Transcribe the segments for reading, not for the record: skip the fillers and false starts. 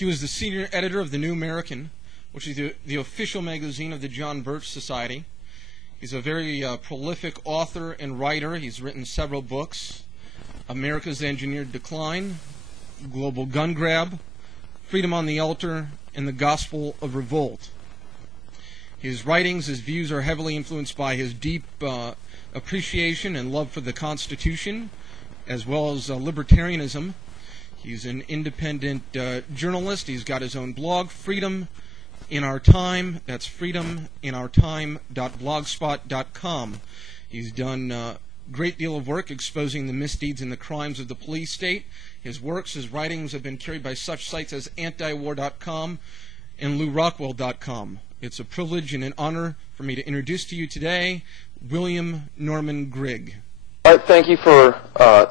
He was the senior editor of the New American, which is the official magazine of the John Birch Society. He's a very prolific author and writer. He's written several books: America's Engineered Decline, Global Gun Grab, Freedom on the Altar, and The Gospel of Revolt. His writings, his views are heavily influenced by his deep appreciation and love for the Constitution, as well as libertarianism. He's an independent journalist. He's got his own blog, Freedom in Our Time. That's freedominaourtime.blogspot.com. He's done a great deal of work exposing the misdeeds and the crimes of the police state. His works, his writings have been carried by such sites as antiwar.com and LouRockwell.com. It's a privilege and an honor for me to introduce to you today William Norman Grigg. All right, thank you for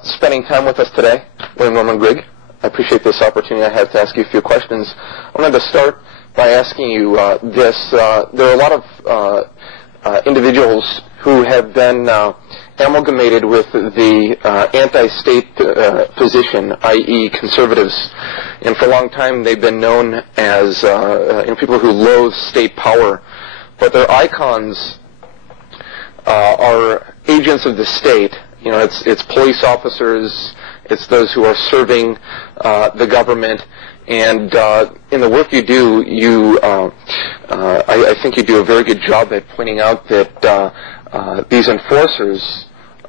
spending time with us today, William Norman Grigg. I appreciate this opportunity I have to ask you a few questions. I wanted to start by asking you this. There are a lot of individuals who have been amalgamated with the anti-state position, i.e. conservatives. And for a long time they've been known as people who loathe state power. But their icons are agents of the state. You know, it's police officers, it's those who are serving the government. And in the work you do, I think you do a very good job at pointing out that these enforcers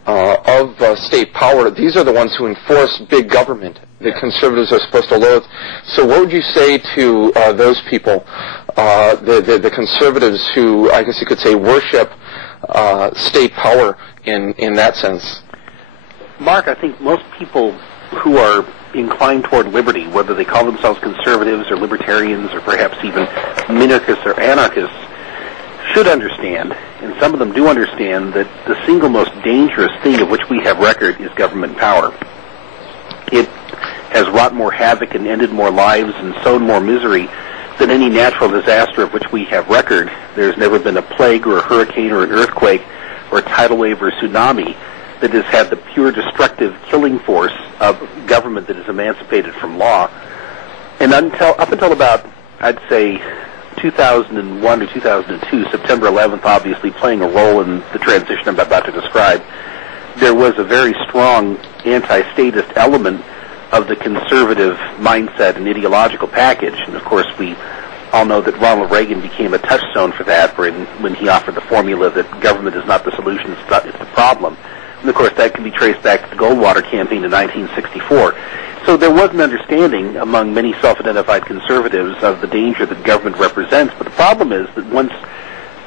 of state power, these are the ones who enforce big government that conservatives are supposed to loathe. So what would you say to those people, the conservatives who, I guess you could say, worship state power in that sense? Mark, I think most people who are inclined toward liberty, whether they call themselves conservatives or libertarians or perhaps even minarchists or anarchists, should understand, and some of them do understand, that the single most dangerous thing of which we have record is government power. It has wrought more havoc and ended more lives and sown more misery than any natural disaster of which we have record. There's never been a plague or a hurricane or an earthquake or a tidal wave or a tsunami that has had the pure destructive killing force of government that is emancipated from law. And up until about, I'd say, 2001 or 2002, September 11th obviously playing a role in the transition I'm about to describe, there was a very strong anti-statist element of the conservative mindset and ideological package. And of course we all know that Ronald Reagan became a touchstone for that when he offered the formula that government is not the solution, it's the problem. And of course that can be traced back to the Goldwater campaign in 1964. So there was an understanding among many self-identified conservatives of the danger that government represents. But the problem is that once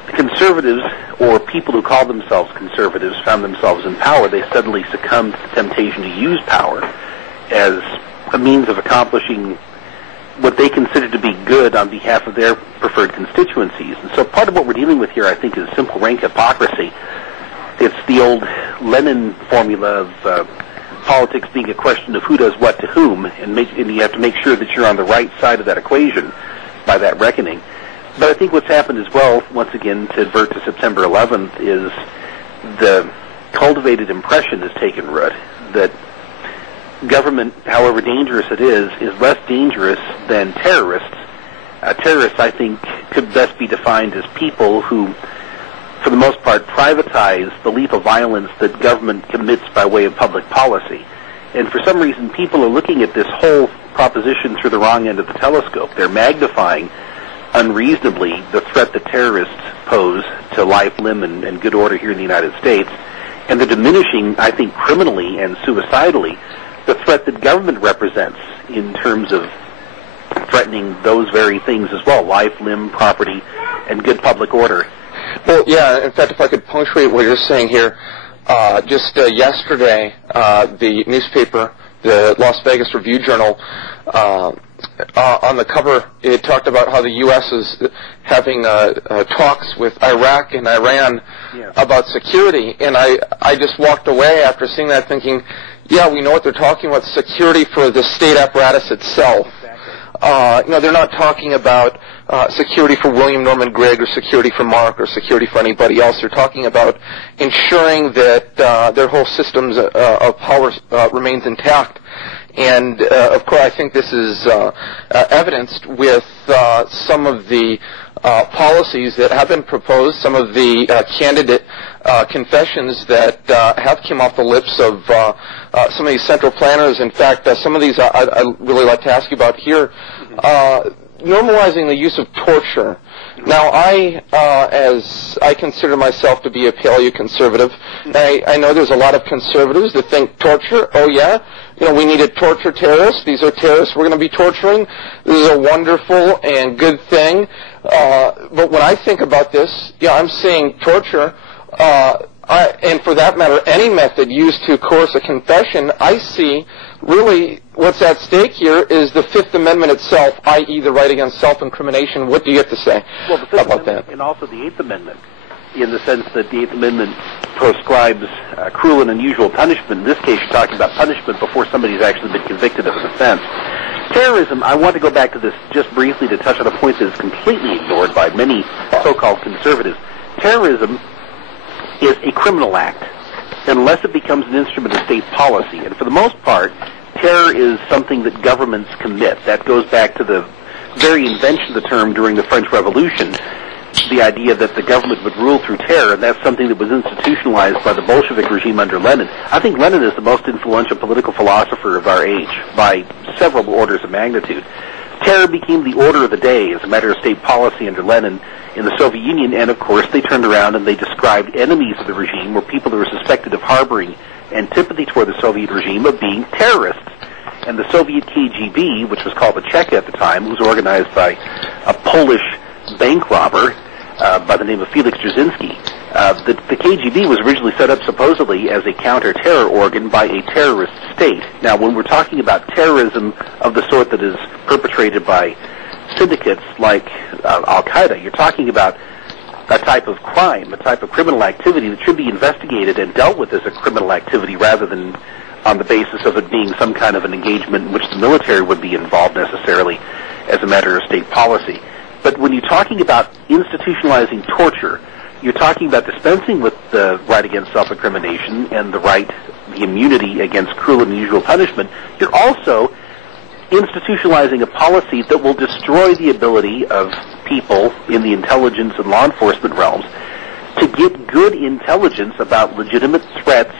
the conservatives, or people who call themselves conservatives, found themselves in power, they suddenly succumbed to the temptation to use power as a means of accomplishing what they consider to be good on behalf of their preferred constituencies. And so part of what we're dealing with here, I think, is simple rank hypocrisy. It's the old Lenin formula of politics being a question of who does what to whom, and you have to make sure that you're on the right side of that equation by that reckoning. But I think what's happened as well, once again, to advert to September 11th, is the cultivated impression has taken root that government, however dangerous it is less dangerous than terrorists. Terrorists, I think, could best be defined as people who, for the most part, privatize the lethal violence that government commits by way of public policy. And for some reason, people are looking at this whole proposition through the wrong end of the telescope. They're magnifying unreasonably the threat that terrorists pose to life, limb, and good order here in the United States. And they're diminishing, I think, criminally and suicidally the threat that government represents in terms of threatening those very things as well, life, limb, property, and good public order. Well, yeah, in fact, if I could punctuate what you're saying here, just yesterday, the newspaper, the Las Vegas Review-Journal, on the cover, it talked about how the U.S. is having talks with Iraq and Iran about security, and I just walked away after seeing that thinking, yeah, we know what they're talking about, security for the state apparatus itself. They're not talking about security for William Norman Grigg or security for Mark or security for anybody else. They're talking about ensuring that their whole systems of power remains intact. And, of course, I think this is evidenced with some of the policies that have been proposed, some of the candidate confessions that have come off the lips of some of these central planners. In fact, some of these I'd really like to ask you about here. Normalizing the use of torture. Now, as I consider myself to be a paleoconservative, I know there's a lot of conservatives that think torture, oh yeah, we need to torture terrorists. These are terrorists we're going to be torturing. This is a wonderful and good thing. But when I think about this, I'm seeing torture, and for that matter, any method used to coerce a confession, I see really what's at stake here is the Fifth Amendment itself, i.e. the right against self-incrimination. What do you have to say about that? And also the Eighth Amendment, in the sense that the Eighth Amendment proscribes cruel and unusual punishment. In this case, you're talking about punishment before somebody's actually been convicted of an offense. Terrorism, I want to go back to this just briefly to touch on a point that is completely ignored by many so-called conservatives. Terrorism is a criminal act unless it becomes an instrument of state policy. And for the most part, terror is something that governments commit. That goes back to the very invention of the term during the French Revolution, the idea that the government would rule through terror, and that's something that was institutionalized by the Bolshevik regime under Lenin. I think Lenin is the most influential political philosopher of our age by several orders of magnitude. Terror became the order of the day as a matter of state policy under Lenin in the Soviet Union, and of course they turned around and they described enemies of the regime, or people that were suspected of harboring antipathy toward the Soviet regime, of being terrorists. And the Soviet KGB, which was called the Cheka at the time, was organized by a Polish bank robber by the name of Felix Dzerzhinsky. The KGB was originally set up supposedly as a counter-terror organ by a terrorist state. Now, when we're talking about terrorism of the sort that is perpetrated by syndicates like Al-Qaeda, you're talking about a type of crime, a type of criminal activity that should be investigated and dealt with as a criminal activity rather than on the basis of it being some kind of an engagement in which the military would be involved necessarily as a matter of state policy. But when you're talking about institutionalizing torture, you're talking about dispensing with the right against self-incrimination and the immunity against cruel and unusual punishment. You're also institutionalizing a policy that will destroy the ability of people in the intelligence and law enforcement realms to get good intelligence about legitimate threats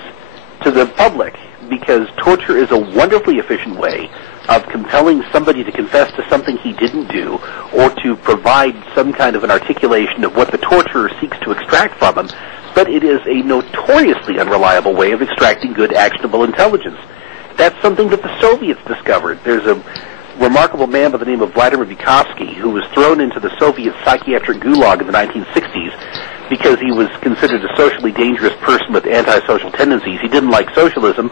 to the public, because torture is a wonderfully efficient way of compelling somebody to confess to something he didn't do, or to provide some kind of an articulation of what the torturer seeks to extract from him, but it is a notoriously unreliable way of extracting good, actionable intelligence. That's something that the Soviets discovered. There's a remarkable man by the name of Vladimir Bukovsky who was thrown into the Soviet psychiatric gulag in the 1960s because he was considered a socially dangerous person with antisocial tendencies. He didn't like socialism.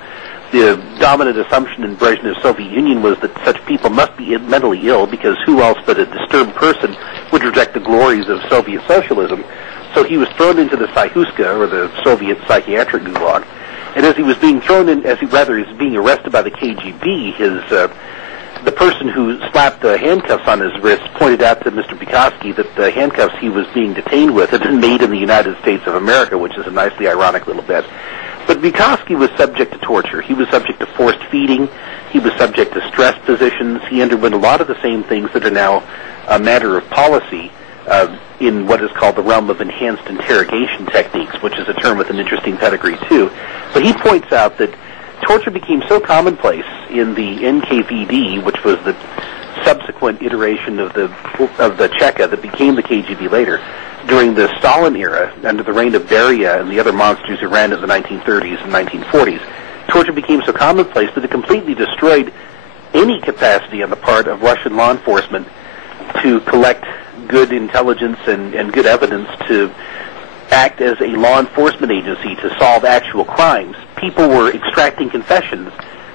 The dominant assumption in Brezhnev's Soviet Union was that such people must be mentally ill, because who else but a disturbed person would reject the glories of Soviet socialism. So he was thrown into the Psychuska, or the Soviet psychiatric gulag. And as he was being thrown in, he was being arrested by the KGB, the person who slapped the handcuffs on his wrist pointed out to Mr. Bukovsky that the handcuffs he was being detained with had been made in the United States of America, which is a nicely ironic little bit. But Bukovsky was subject to torture. He was subject to forced feeding. He was subject to stress positions. He underwent a lot of the same things that are now a matter of policy in what is called the realm of enhanced interrogation techniques, which is a term with an interesting pedigree, too. But he points out that torture became so commonplace in the NKVD, which was the subsequent iteration of the Cheka that became the KGB later, during the Stalin era, under the reign of Beria and the other monsters who ran in the 1930s and 1940s, torture became so commonplace that it completely destroyed any capacity on the part of Russian law enforcement to collect good intelligence and good evidence to act as a law enforcement agency to solve actual crimes. People were extracting confessions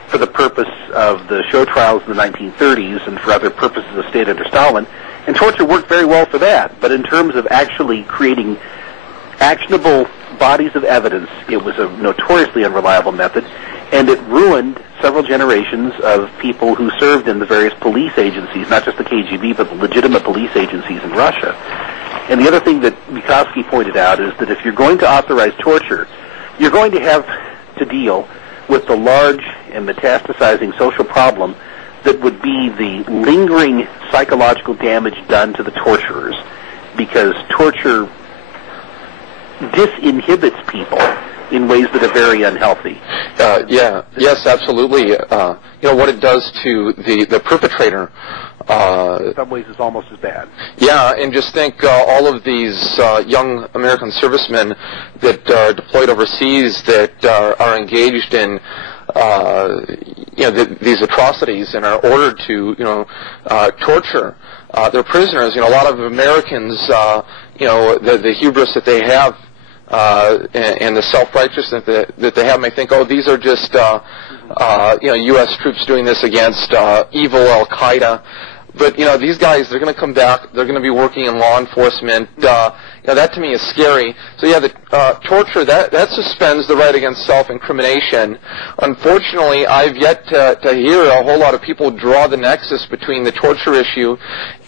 for the purpose of the show trials in the 1930s and for other purposes of state under Stalin, and torture worked very well for that. But in terms of actually creating actionable bodies of evidence, it was a notoriously unreliable method, and it ruined several generations of people who served in the various police agencies, not just the KGB, but the legitimate police agencies in Russia. And the other thing that Bukovsky pointed out is that if you're going to authorize torture, you're going to have to deal with the large and metastasizing social problem that would be the lingering psychological damage done to the torturers, because torture disinhibits people in ways that are very unhealthy. Yes, absolutely. What it does to the perpetrator. In some ways, it's almost as bad. Yeah, and just think all of these young American servicemen that are deployed overseas that are engaged in these atrocities and are ordered to torture their prisoners. A lot of Americans, the hubris that they have and the self-righteousness that they have may think, oh, these are just U.S. troops doing this against evil Al-Qaeda. But, these guys, they're going to come back. They're going to be working in law enforcement. That to me is scary. So, the torture, that suspends the right against self-incrimination. Unfortunately, I've yet to hear a whole lot of people draw the nexus between the torture issue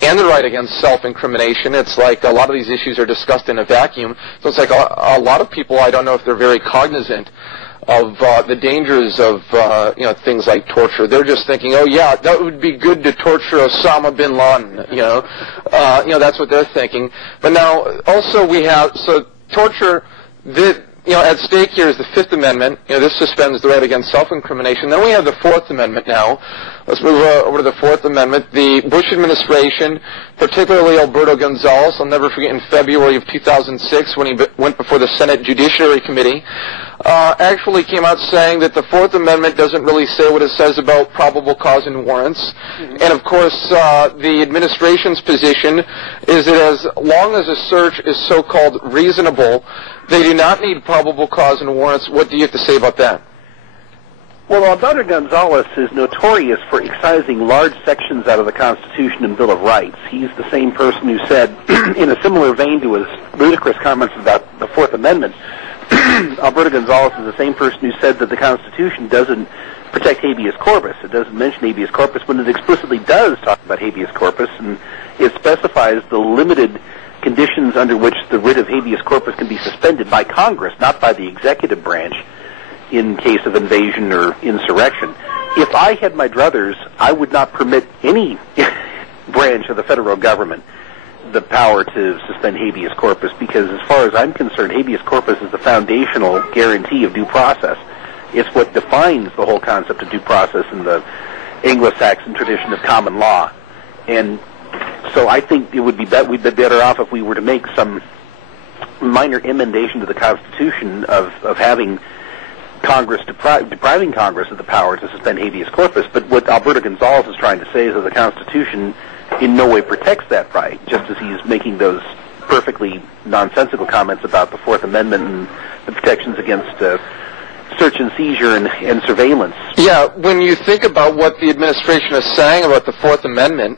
and the right against self-incrimination. It's like a lot of these issues are discussed in a vacuum. So it's like a lot of people, I don't know if they're very cognizant of the dangers of things like torture. They're just thinking, oh yeah, that would be good to torture Osama bin Laden. That's what they're thinking. But now also we have torture. At stake here is the Fifth Amendment. This suspends the right against self-incrimination. Then we have the Fourth Amendment now. Let's move over to the Fourth Amendment. The Bush administration, particularly Alberto Gonzales, I'll never forget in February of 2006 when he went before the Senate Judiciary Committee, actually came out saying that the Fourth Amendment doesn't really say what it says about probable cause and warrants. Mm-hmm. And of course, the administration's position is that as long as a search is so-called reasonable, they do not need probable cause and warrants. What do you have to say about that? Well, Alberto Gonzales is notorious for excising large sections out of the Constitution and Bill of Rights. He's the same person who said, in a similar vein to his ludicrous comments about the Fourth Amendment, Alberto Gonzales is the same person who said that the Constitution doesn't protect habeas corpus. It doesn't mention habeas corpus when it explicitly does talk about habeas corpus, and it specifies the limited conditions under which the writ of habeas corpus can be suspended by Congress, not by the executive branch, in case of invasion or insurrection. If I had my druthers, I would not permit any branch of the federal government the power to suspend habeas corpus, because as far as I'm concerned, habeas corpus is the foundational guarantee of due process. It's what defines the whole concept of due process in the Anglo-Saxon tradition of common law. And so I think it would be we'd be better off if we were to make some minor emendation to the Constitution of having Congress depriving Congress of the power to suspend habeas corpus. But what Alberto Gonzales is trying to say is that the Constitution in no way protects that right, just as he's making those perfectly nonsensical comments about the Fourth Amendment and the protections against search and seizure and surveillance. Yeah, when you think about what the administration is saying about the Fourth Amendment,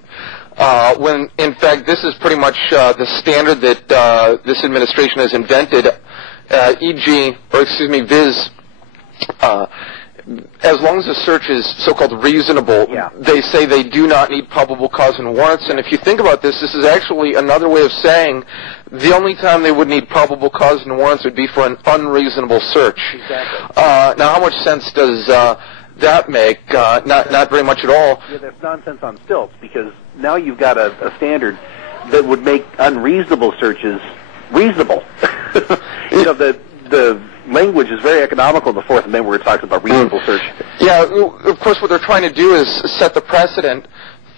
when in fact this is pretty much the standard that this administration has invented, viz. As long as the search is so-called reasonable, they say they do not need probable cause and warrants. And if you think about this, this is actually another way of saying the only time they would need probable cause and warrants would be for an unreasonable search. Exactly. Now, how much sense does that make? Not very much at all. Yeah, that's nonsense on stilts, because now you've got a standard that would make unreasonable searches reasonable. The language is very economical in the Fourth Amendment where it talks about reasonable search. Yeah, of course what they're trying to do is set the precedent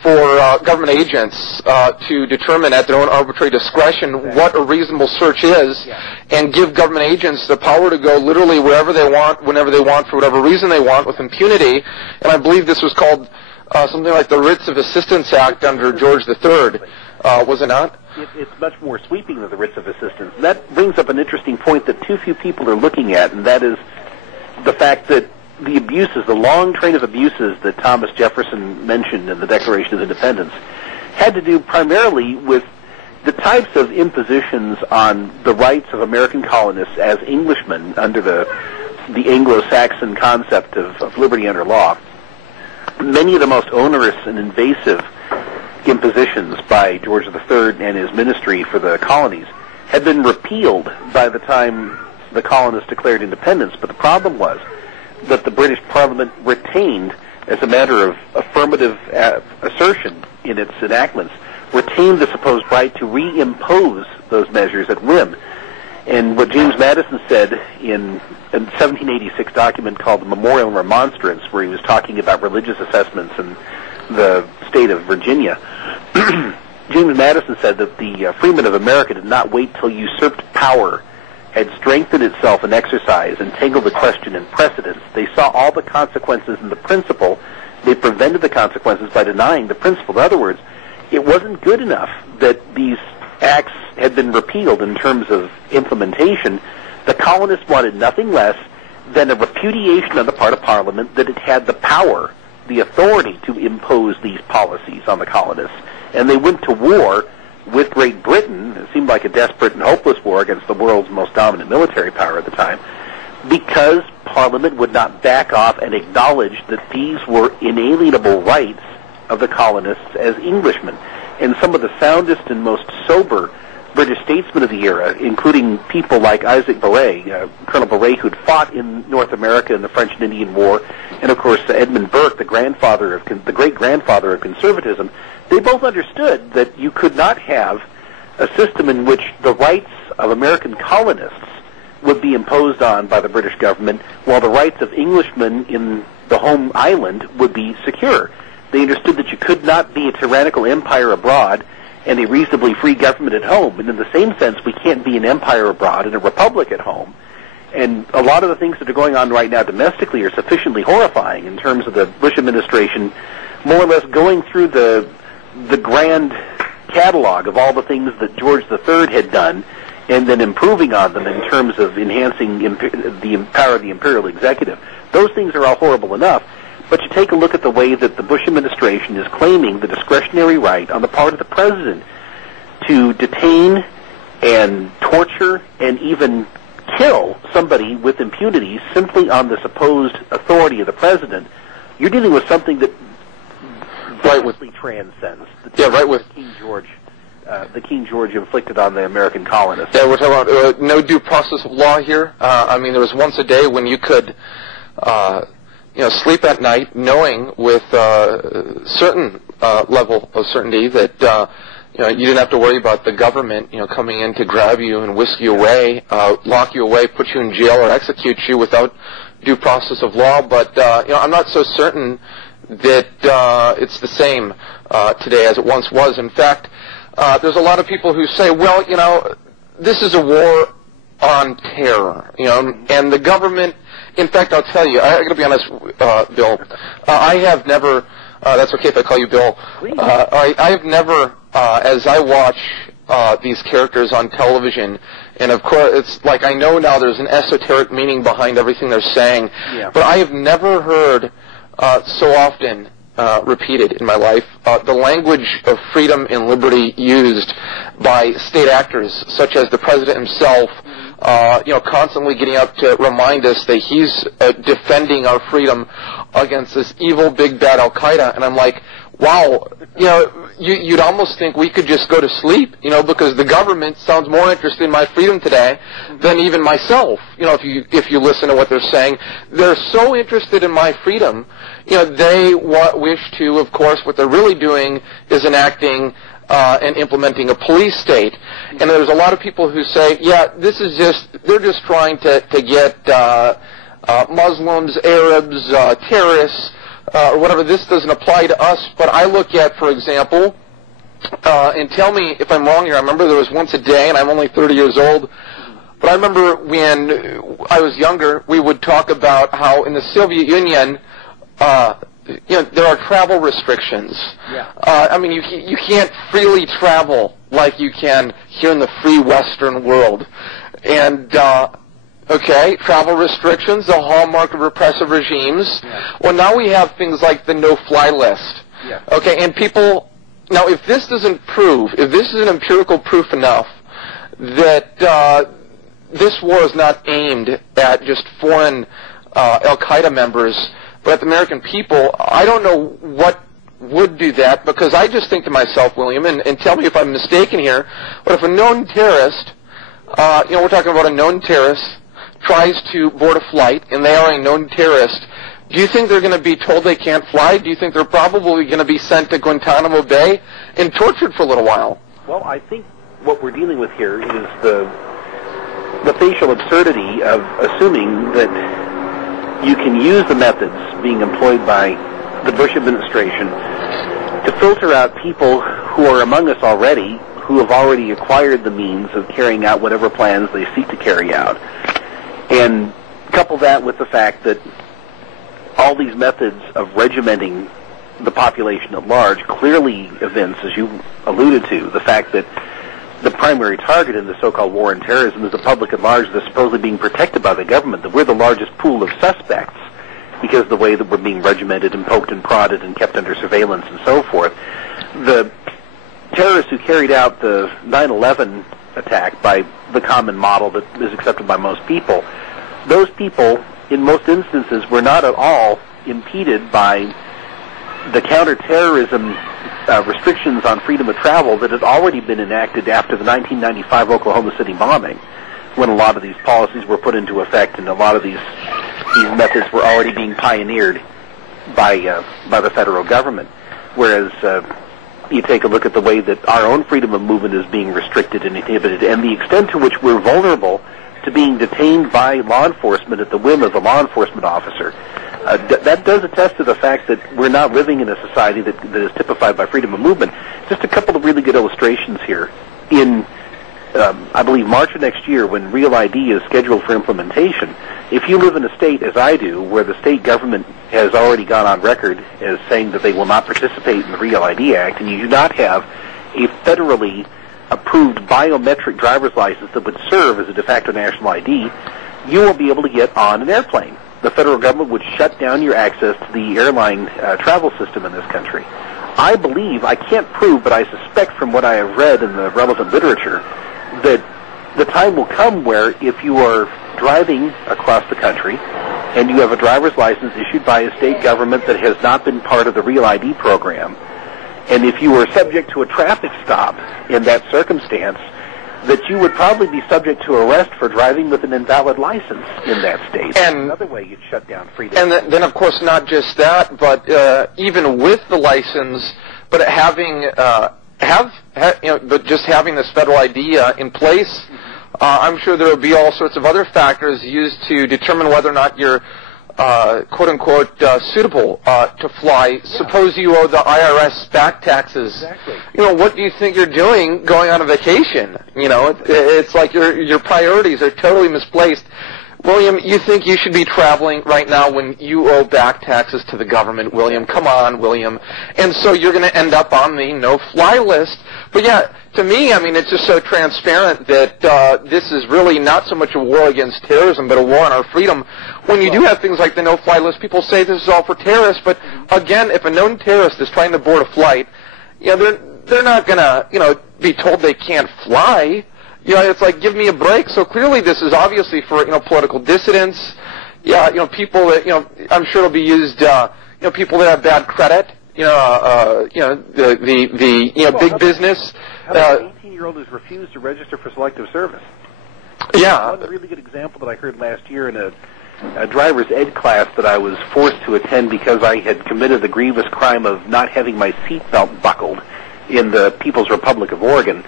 for government agents to determine at their own arbitrary discretion what a reasonable search is, and give government agents the power to go literally wherever they want, whenever they want, for whatever reason they want, with impunity. And I believe this was called something like the Writs of Assistance Act under George III. Was it not? It's much more sweeping than the writs of assistance. That brings up an interesting point that too few people are looking at, and that is the fact that the abuses, the long train of abuses that Thomas Jefferson mentioned in the Declaration of Independence, had to do primarily with the types of impositions on the rights of American colonists as Englishmen under the Anglo-Saxon concept of liberty under law. Many of the most onerous and invasive impositions by George III and his ministry for the colonies had been repealed by the time the colonists declared independence. But the problem was that the British Parliament retained, as a matter of affirmative assertion in its enactments, retained the supposed right to reimpose those measures at whim. And what James Madison said in a 1786 document called the Memorial and Remonstrance, where he was talking about religious assessments in the state of Virginia, James Madison said that the freemen of America did not wait till usurped power had strengthened itself in exercise and tangled the question in precedence. They saw all the consequences in the principle. They prevented the consequences by denying the principle. In other words, it wasn't good enough that these acts had been repealed in terms of implementation. The colonists wanted nothing less than a repudiation on the part of Parliament that it had the power, the authority to impose these policies on the colonists. And they went to war with Great Britain. It seemed like a desperate and hopeless war against the world's most dominant military power at the time, because Parliament would not back off and acknowledge that these were inalienable rights of the colonists as Englishmen. And some of the soundest and most sober British statesmen of the era, including people like Isaac Barré, Colonel Barré, who'd fought in North America in the French and Indian War, and of course Edmund Burke, the great-grandfather of conservatism, they both understood that you could not have a system in which the rights of American colonists would be imposed on by the British government, while the rights of Englishmen in the home island would be secure. They understood that you could not be a tyrannical empire abroad and a reasonably free government at home. And in the same sense, we can't be an empire abroad and a republic at home. And a lot of the things that are going on right now domestically are sufficiently horrifying in terms of the Bush administration more or less going through the grand catalog of all the things that George III had done and then improving on them in terms of enhancing the power of the imperial executive. Those things are all horrible enough, but you take a look at the way that the Bush administration is claiming the discretionary right on the part of the president to detain and torture and even kill somebody with impunity simply on the supposed authority of the president. You're dealing with something that vastly transcends the King George inflicted on the American colonists. Yeah, we're talking about no due process of law here. I mean, there was once a day when you could, sleep at night knowing with certain level of certainty that you didn't have to worry about the government, coming in to grab you and whisk you away, lock you away, put you in jail, or execute you without due process of law. But I'm not so certain that it's the same today as it once was. In fact, there's a lot of people who say, well, this is a war on terror, and the government. In fact, I'll tell you, I got to be honest, Bill. I have never. That's okay if I call you Bill. I have never, as I watch these characters on television, and of course, it's like I know now there's an esoteric meaning behind everything they're saying, but I have never heard so often repeated in my life the language of freedom and liberty used by state actors, such as the president himself. Constantly getting up to remind us that he's defending our freedom against this evil, big, bad Al-Qaeda. And I'm like, wow, you'd almost think we could just go to sleep, because the government sounds more interested in my freedom today than even myself. If you listen to what they're saying, they're so interested in my freedom. They wish to, of course, what they're really doing is enacting and implementing a police state. And there's a lot of people who say, yeah, they're just trying to get Muslims, Arabs, terrorists, or whatever. This doesn't apply to us. But I look at, for example, and tell me if I'm wrong here. I remember there was once a day, and I'm only 30 years old, but I remember when I was younger, we would talk about how in the Soviet Union, there are travel restrictions. I mean, you can't freely travel like you can here in the free Western world. And, travel restrictions, the hallmark of repressive regimes. Well, now we have things like the no-fly list. Okay, and people, now if this isn't empirical proof enough that this war is not aimed at just foreign Al-Qaeda members, but at the American people, I don't know what would do that, because I just think to myself, William, and tell me if I'm mistaken here, but if a known terrorist, we're talking about a known terrorist, tries to board a flight and they are a known terrorist, do you think they're going to be told they can't fly? Do you think they're probably going to be sent to Guantanamo Bay and tortured for a little while? Well, I think what we're dealing with here is the facial absurdity of assuming that you can use the methods being employed by the Bush administration to filter out people who are among us already, who have already acquired the means of carrying out whatever plans they seek to carry out. And couple that with the fact that all these methods of regimenting the population at large clearly evince, as you alluded to, the fact that the primary target in the so-called war on terrorism is the public at large that's supposedly being protected by the government, that we're the largest pool of suspects because of the way that we're being regimented and poked and prodded and kept under surveillance and so forth. The terrorists who carried out the 9/11 attack by the common model that is accepted by most people, those people, in most instances, were not at all impeded by the counterterrorism restrictions on freedom of travel that had already been enacted after the 1995 Oklahoma City bombing, when a lot of these policies were put into effect and a lot of these methods were already being pioneered by the federal government. Whereas you take a look at the way that our own freedom of movement is being restricted and inhibited, and the extent to which we're vulnerable to being detained by law enforcement at the whim of a law enforcement officer. That does attest to the fact that we're not living in a society that is typified by freedom of movement. Just a couple of really good illustrations here. In, I believe, March of next year, when Real ID is scheduled for implementation, if you live in a state, as I do, where the state government has already gone on record as saying that they will not participate in the Real ID Act, and you do not have a federally approved biometric driver's license that would serve as a de facto national ID, you won't be able to get on an airplane. The federal government would shut down your access to the airline travel system in this country. I believe, I can't prove, but I suspect from what I have read in the relevant literature, that the time will come where if you are driving across the country and you have a driver's license issued by a state government that has not been part of the Real ID program, and if you were subject to a traffic stop in that circumstance, that you would probably be subject to arrest for driving with an invalid license in that state. And another way you'd shut down freedom. And then, of course, not just that, but even with the license, but having but just having this federal ID in place, I'm sure there will be all sorts of other factors used to determine whether or not you're quote-unquote suitable to fly. Yeah. Suppose you owe the IRS back taxes. Exactly. What do you think you're doing going on a vacation? It's like your priorities are totally misplaced. William, you think you should be traveling right now when you owe back taxes to the government, William. Come on, William. And so you're going to end up on the no-fly list. But yeah, to me, it's just so transparent that this is really not so much a war against terrorism, but a war on our freedom. When you do have things like the no-fly list, people say this is all for terrorists. But again, if a known terrorist is trying to board a flight, they're not going to, be told they can't fly. It's like, give me a break. So clearly this is obviously for, political dissidents. Yeah, people that, I'm sure it'll be used, people that have bad credit, big business. How about an 18-year-old who's refused to register for selective service? Yeah. One really good example that I heard last year in a driver's ed class that I was forced to attend because I had committed the grievous crime of not having my seatbelt buckled in the People's Republic of Oregon.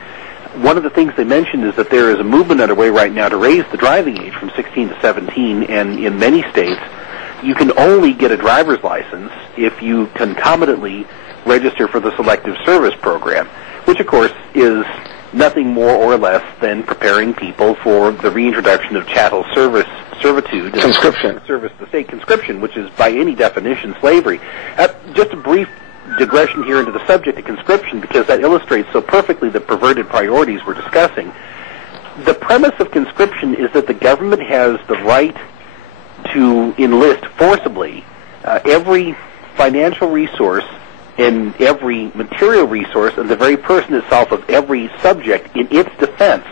One of the things they mentioned is that there is a movement underway right now to raise the driving age from 16 to 17, and in many states, you can only get a driver's license if you concomitantly register for the Selective Service Program, which, of course, is nothing more or less than preparing people for the reintroduction of chattel servitude. Conscription. Service to state conscription, which is, by any definition, slavery. Just a brief digression here into the subject of conscription, because that illustrates so perfectly the perverted priorities we're discussing. The premise of conscription is that the government has the right to enlist forcibly every financial resource and every material resource and the very person itself of every subject in its defense.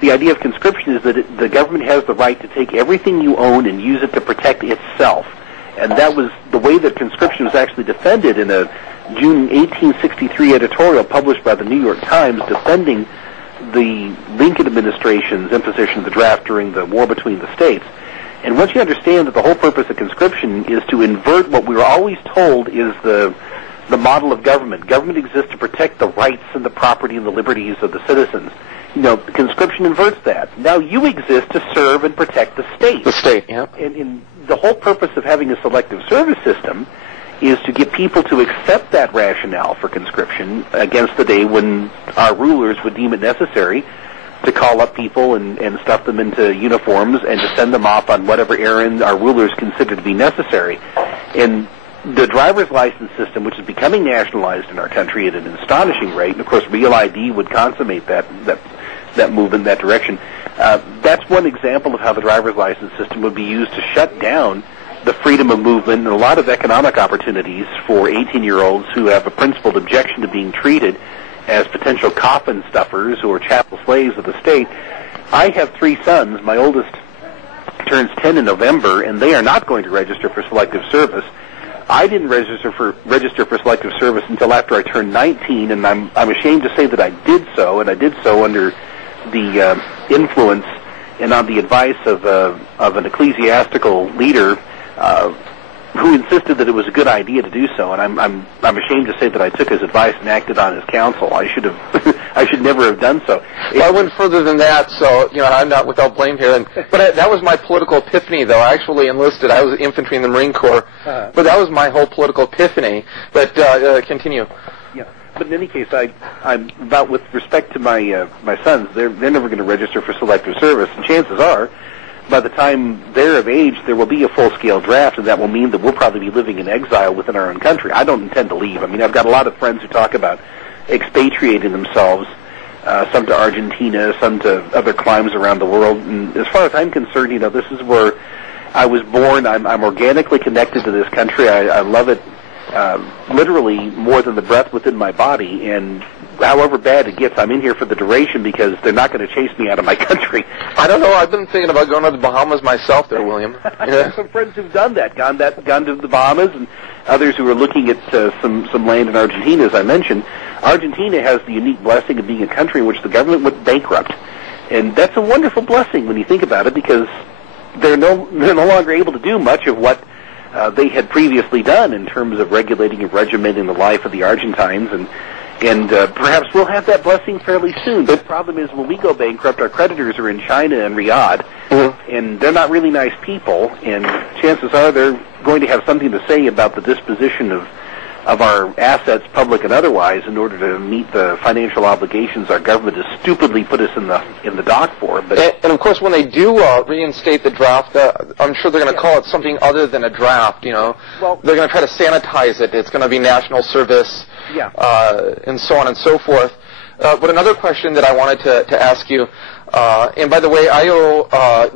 The idea of conscription is that the government has the right to take everything you own and use it to protect itself. And that was the way that conscription was actually defended in a June 1863 editorial published by the New York Times defending the Lincoln administration's imposition of the draft during the war between the states. And once you understand that the whole purpose of conscription is to invert what we were always told is the model of government. Government exists to protect the rights and the property and the liberties of the citizens. You know, conscription inverts that. Now you exist to serve and protect the state. The state, yeah. And the whole purpose of having a selective service system is to get people to accept that rationale for conscription against the day when our rulers would deem it necessary to call up people and stuff them into uniforms and to send them off on whatever errand our rulers consider to be necessary. And the driver's license system, which is becoming nationalized in our country at an astonishing rate, and of course Real ID would consummate that move in that direction, that's one example of how the driver's license system would be used to shut down the freedom of movement and a lot of economic opportunities for 18-year-olds who have a principled objection to being treated as potential coffin stuffers or chattel slaves of the state. I have 3 sons. My oldest turns 10 in November, and they are not going to register for selective service. I didn't register for selective service until after I turned 19, and I'm ashamed to say that I did so, and I did so under the influence and on the advice of an ecclesiastical leader who insisted that it was a good idea to do so, and I'm ashamed to say that I took his advice and acted on his counsel. I should never have done so. Well, I went further than that, so I'm not without blame here. But that was my political epiphany, though. I actually enlisted. I was infantry in the Marine Corps, but that was my whole political epiphany. But continue. Yeah. But in any case, I'm about with respect to my sons. They're never going to register for selective service, and chances are, by the time they're of age, there will be a full-scale draft, and that will mean that we'll probably be living in exile within our own country. I don't intend to leave. I mean, I've got a lot of friends who talk about expatriating themselves, some to Argentina, some to other climes around the world. And as far as I'm concerned, this is where I was born. I'm organically connected to this country. I love it literally more than the breath within my body, and however bad it gets, I'm in here for the duration because they're not going to chase me out of my country. I don't know. I've been thinking about going to the Bahamas myself there, William. I have some friends who've done that, gone to the Bahamas, and others who are looking at some land in Argentina, as I mentioned. Argentina has the unique blessing of being a country in which the government went bankrupt. And that's a wonderful blessing when you think about it, because they're no longer able to do much of what they had previously done in terms of regulating and regimenting the life of the Argentines, and perhaps we'll have that blessing fairly soon. But the problem is, when we go bankrupt, our creditors are in China and Riyadh, and they're not really nice people, and chances are they're going to have something to say about the disposition of our assets, public and otherwise, in order to meet the financial obligations our government has stupidly put us in the dock for. But and of course, when they do reinstate the draft, I'm sure they're going to call it something other than a draft. Well, they're going to try to sanitize it. It's going to be national service, and so on and so forth. But another question that I wanted to ask you, and by the way, I owe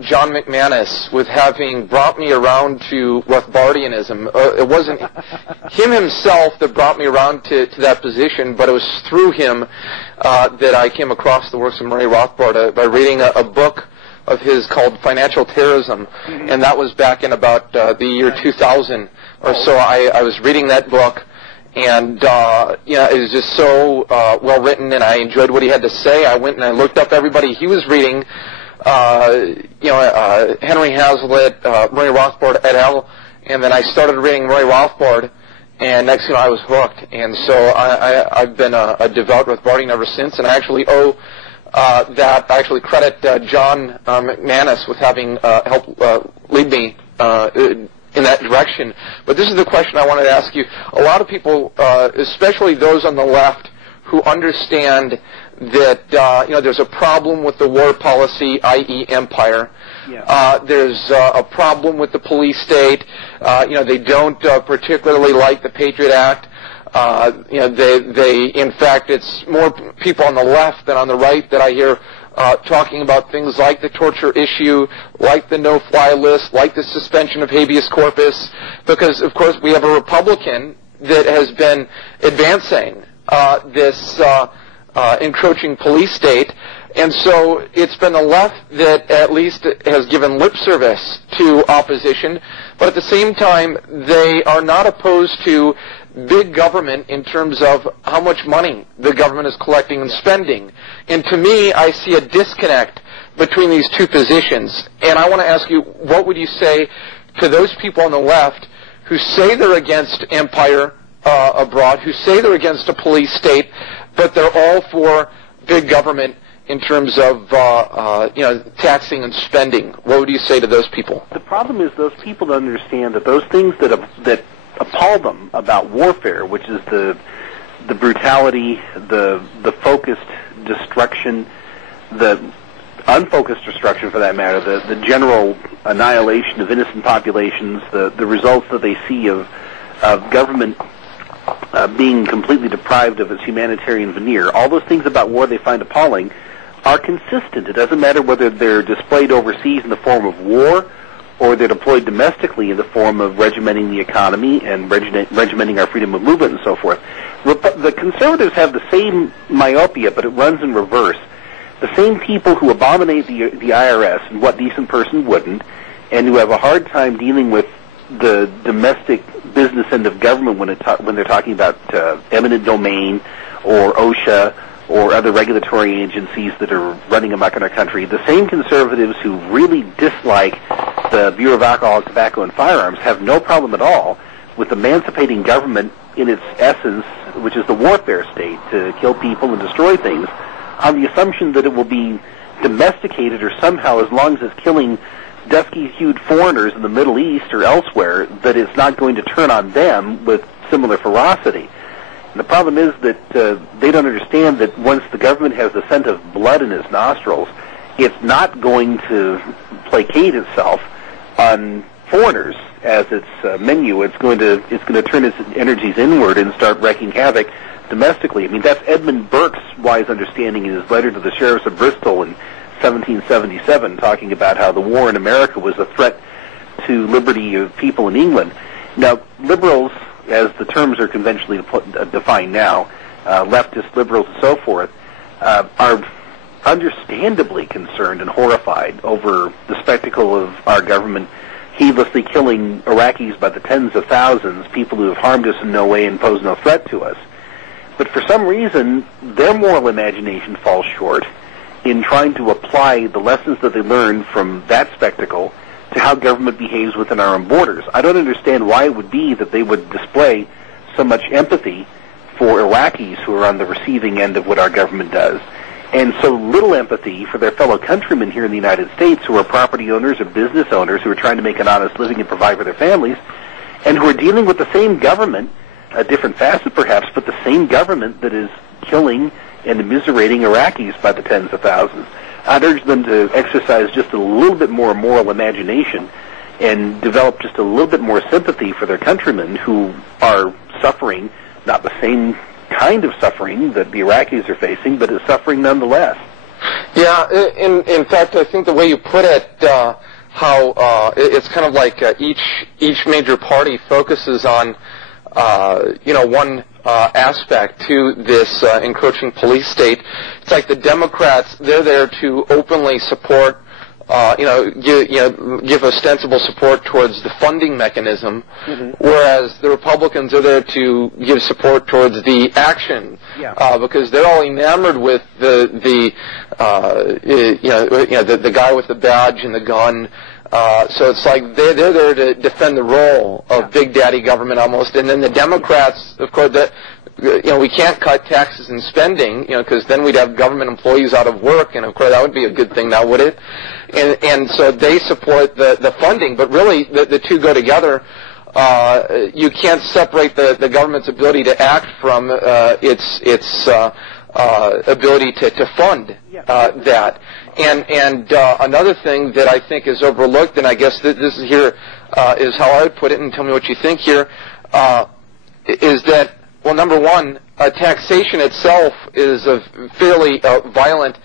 John McManus with having brought me around to Rothbardianism. It wasn't him himself that brought me around to that position, but it was through him that I came across the works of Murray Rothbard by reading a book of his called Financial Terrorism, and that was back in about the year 2000 or so. I was reading that book. And, it was just so well written, and I enjoyed what he had to say. I went and I looked up everybody he was reading, Henry Hazlitt, Murray Rothbard, et al., and then I started reading Murray Rothbard, and next thing I was hooked. And so I've been a devout Rothbardian ever since, and I actually owe that. I actually credit John McManus with having helped lead me in that direction. But this is the question I wanted to ask you. A lot of people, especially those on the left, who understand that there's a problem with the war policy, i.e. empire. There's a problem with the police state. They don't particularly like the Patriot Act. They in fact, it's more people on the left than on the right that I hear talking about things like the torture issue, like the no-fly list, like the suspension of habeas corpus, because, of course, we have a Republican that has been advancing this encroaching police state, And so it's been the left that at least has given lip service to opposition, but at the same time, they are not opposed to big government in terms of how much money the government is collecting and spending. And to me, I see a disconnect between these two positions. And I want to ask you, what would you say to those people on the left who say they're against empire abroad, who say they're against a police state, but they're all for big government in terms of taxing and spending? What would you say to those people? The problem is those people don't understand that those things that appall them about warfare, which is the brutality, the focused destruction, the unfocused destruction for that matter, the general annihilation of innocent populations, the results that they see of government being completely deprived of its humanitarian veneer, all those things about war they find appalling are consistent. It doesn't matter whether they're displayed overseas in the form of war or they're deployed domestically in the form of regimenting the economy and regimenting our freedom of movement and so forth. The conservatives have the same myopia, but it runs in reverse. The same people who abominate the IRS and what decent person wouldn't, and who have a hard time dealing with the domestic business end of government when they're talking about eminent domain or OSHA or other regulatory agencies that are running amok in our country, the same conservatives who really dislike the Bureau of Alcohol, Tobacco, and Firearms have no problem at all with emancipating government in its essence, which is the warfare state, to kill people and destroy things, on the assumption that it will be domesticated or somehow, as long as it's killing dusky-hued foreigners in the Middle East or elsewhere, that it's not going to turn on them with similar ferocity. And the problem is that they don't understand that once the government has the scent of blood in its nostrils, it's not going to placate itself on foreigners as its menu. It's going to turn its energies inward and start wreaking havoc domestically. I mean, that's Edmund Burke's wise understanding in his letter to the sheriffs of Bristol in 1777, talking about how the war in America was a threat to liberty of people in England. Now, liberals, as the terms are conventionally defined now, leftist liberals and so forth, are understandably concerned and horrified over the spectacle of our government heedlessly killing Iraqis by the tens of thousands, people who have harmed us in no way and pose no threat to us. But for some reason, their moral imagination falls short in trying to apply the lessons that they learned from that spectacle to how government behaves within our own borders. I don't understand why it would be that they would display so much empathy for Iraqis who are on the receiving end of what our government does, and so little empathy for their fellow countrymen here in the United States who are property owners or business owners who are trying to make an honest living and provide for their families, and who are dealing with the same government, a different facet perhaps, but the same government that is killing and immiserating Iraqis by the tens of thousands. I'd urge them to exercise just a little bit more moral imagination and develop just a little bit more sympathy for their countrymen who are suffering, not the same kind of suffering that the Iraqis are facing, but is suffering nonetheless. Yeah, in fact, I think the way you put it, how it's kind of like each major party focuses on one aspect to this encroaching police state. It's like the Democrats, they're there to openly support, give ostensible support towards the funding mechanism, whereas the Republicans are there to give support towards the action, because they're all enamored with the guy with the badge and the gun. So it's like they're there to defend the role of Big Daddy government almost, and then the Democrats, of course, we can't cut taxes and spending, because then we'd have government employees out of work, and of course that would be a good thing now, would it? And so they support the funding, but really the two go together. You can't separate the government's ability to act from its ability to fund that. And another thing that I think is overlooked, and I guess this is here is how I would put it, and tell me what you think here, is that, well, number one, taxation itself is a fairly violent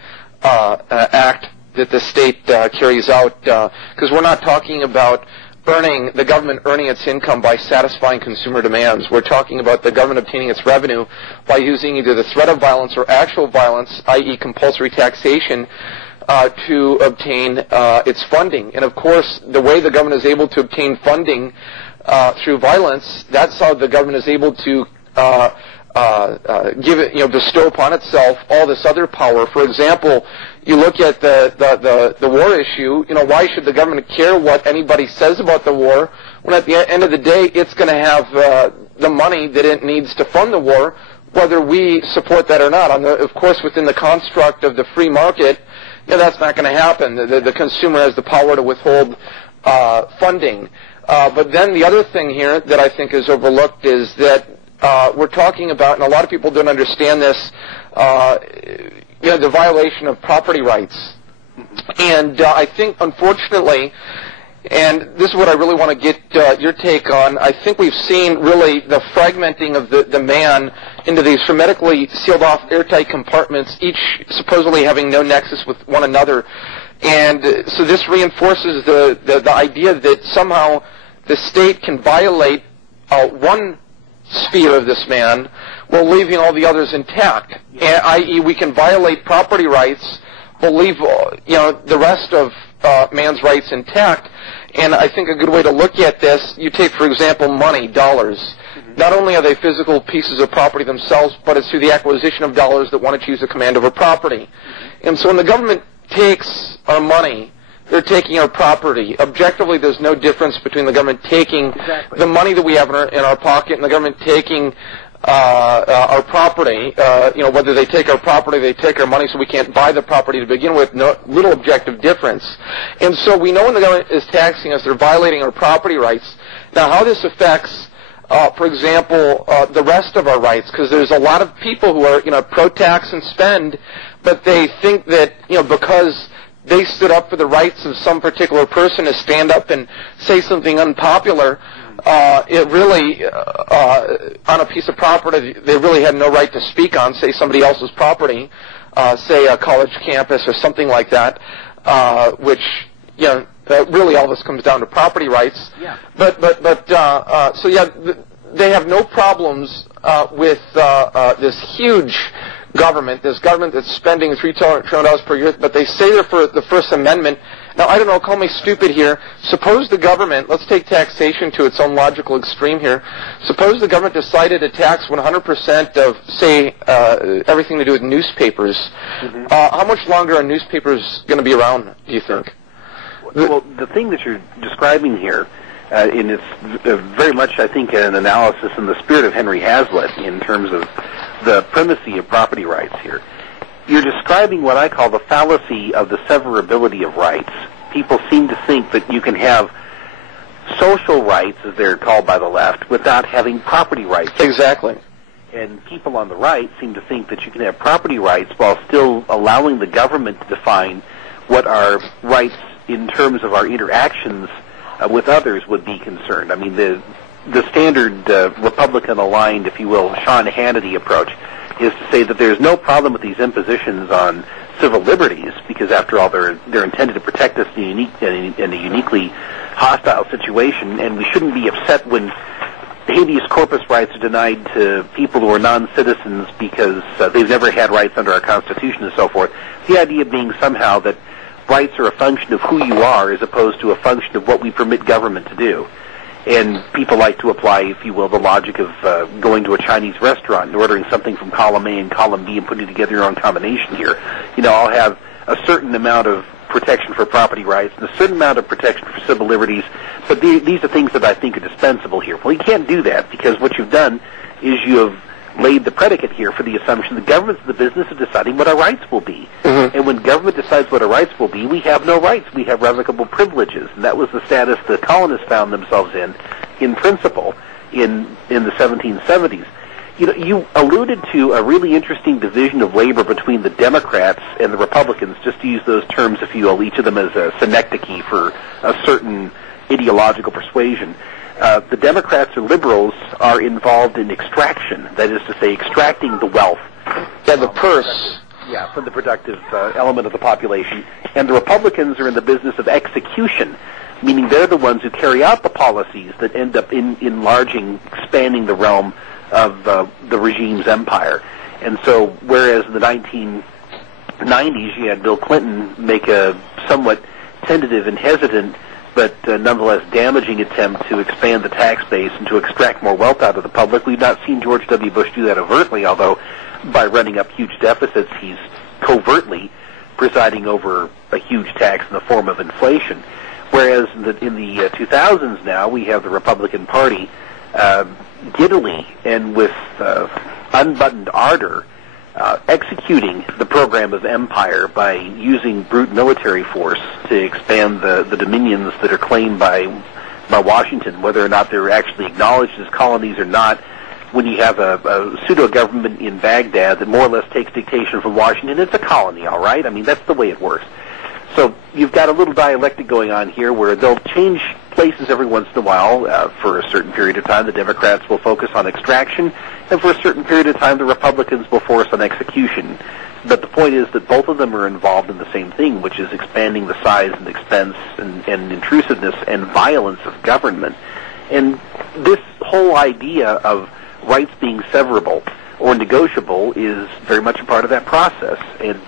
act that the state carries out, because we're not talking about the government earning its income by satisfying consumer demands. We're talking about the government obtaining its revenue by using either the threat of violence or actual violence, i.e. compulsory taxation, to obtain its funding. And of course, the way the government is able to obtain funding through violence, that's how the government is able to bestow upon itself all this other power. For example, you look at the war issue. Why should the government care what anybody says about the war when at the end of the day it's going to have the money that it needs to fund the war, whether we support that or not? Of course, within the construct of the free market, that's not going to happen. The consumer has the power to withhold funding. But then the other thing here that I think is overlooked is that we're talking about, and a lot of people don't understand this, the violation of property rights. And I think, unfortunately, and this is what I really want to get your take on, I think we've seen really the fragmenting of the man into these hermetically sealed off airtight compartments, each supposedly having no nexus with one another. And so this reinforces the idea that somehow the state can violate one sphere of this man while leaving all the others intact, i.e. we can violate property rights but leave the rest of man's rights intact. And I think a good way to look at this, you take, for example, money, dollars. Mm-hmm. Not only are they physical pieces of property themselves, but it's through the acquisition of dollars that one achieves a command over property. Mm-hmm. And so when the government takes our money, they're taking our property. Objectively, there's no difference between the government taking the money that we have in our pocket and the government taking our property. Whether they take our property, they take our money, so we can't buy the property to begin with. Little objective difference. And so we know when the government is taxing us, they're violating our property rights. Now, how this affects, for example, the rest of our rights, because there's a lot of people who are, pro-tax and spend, but they think that, because they stood up for the rights of some particular person to stand up and say something unpopular, it really, on a piece of property they really had no right to speak on, say somebody else's property, say a college campus or something like that, which, really all this comes down to property rights. Yeah. They have no problems with this huge government, this government that's spending $3 trillion per year, but they say they're for the First Amendment. Now, I don't know, call me stupid here. Suppose the government, let's take taxation to its own logical extreme here. Suppose the government decided to tax 100% of, say, everything to do with newspapers. Mm-hmm. How much longer are newspapers going to be around, do you think? Well, the thing that you're describing here, and it's very much, I think, an analysis in the spirit of Henry Hazlitt in terms of the primacy of property rights here. You're describing what I call the fallacy of the severability of rights. People seem to think that you can have social rights, as they're called by the left, without having property rights. Exactly. And people on the right seem to think that you can have property rights while still allowing the government to define what our rights in terms of our interactions with others would be concerned. I mean, the standard Republican-aligned, if you will, Sean Hannity approach is to say that there's no problem with these impositions on civil liberties because, after all, they're intended to protect us in a uniquely hostile situation, and we shouldn't be upset when habeas corpus rights are denied to people who are non-citizens because they've never had rights under our Constitution and so forth. The idea being somehow that rights are a function of who you are as opposed to a function of what we permit government to do. And people like to apply, if you will, the logic of going to a Chinese restaurant and ordering something from column A and column B and putting together your own combination here. I'll have a certain amount of protection for property rights and a certain amount of protection for civil liberties, but these are things that I think are dispensable here. Well, you can't do that because what you've done is you have laid the predicate here for the assumption the government's in the business of deciding what our rights will be. Mm-hmm. And when government decides what our rights will be, we have no rights. We have revocable privileges. And that was the status the colonists found themselves in principle, in the 1770s. You alluded to a really interesting division of labor between the Democrats and the Republicans, just to use those terms, if you will, each of them as a synecdoche for a certain ideological persuasion. The Democrats or liberals are involved in extraction, that is to say, extracting the wealth. The purse. From the productive element of the population. And the Republicans are in the business of execution, meaning they're the ones who carry out the policies that end up enlarging, expanding the realm of the regime's empire. And so, whereas in the 1990s you had Bill Clinton make a somewhat tentative and hesitant but nonetheless damaging attempt to expand the tax base and to extract more wealth out of the public, we've not seen George W. Bush do that overtly, although by running up huge deficits, he's covertly presiding over a huge tax in the form of inflation. Whereas in the 2000s now, we have the Republican Party giddily and with unbuttoned ardor executing the program of empire by using brute military force to expand the dominions that are claimed by Washington, whether or not they're actually acknowledged as colonies or not. When you have a pseudo-government in Baghdad that more or less takes dictation from Washington, it's a colony, all right? I mean, that's the way it works. So you've got a little dialectic going on here where they'll change places every once in a while. For a certain period of time, the Democrats will focus on extraction, and for a certain period of time, the Republicans will force on execution. But the point is that both of them are involved in the same thing, which is expanding the size and expense and intrusiveness and violence of government. And this whole idea of rights being severable or negotiable is very much a part of that process. And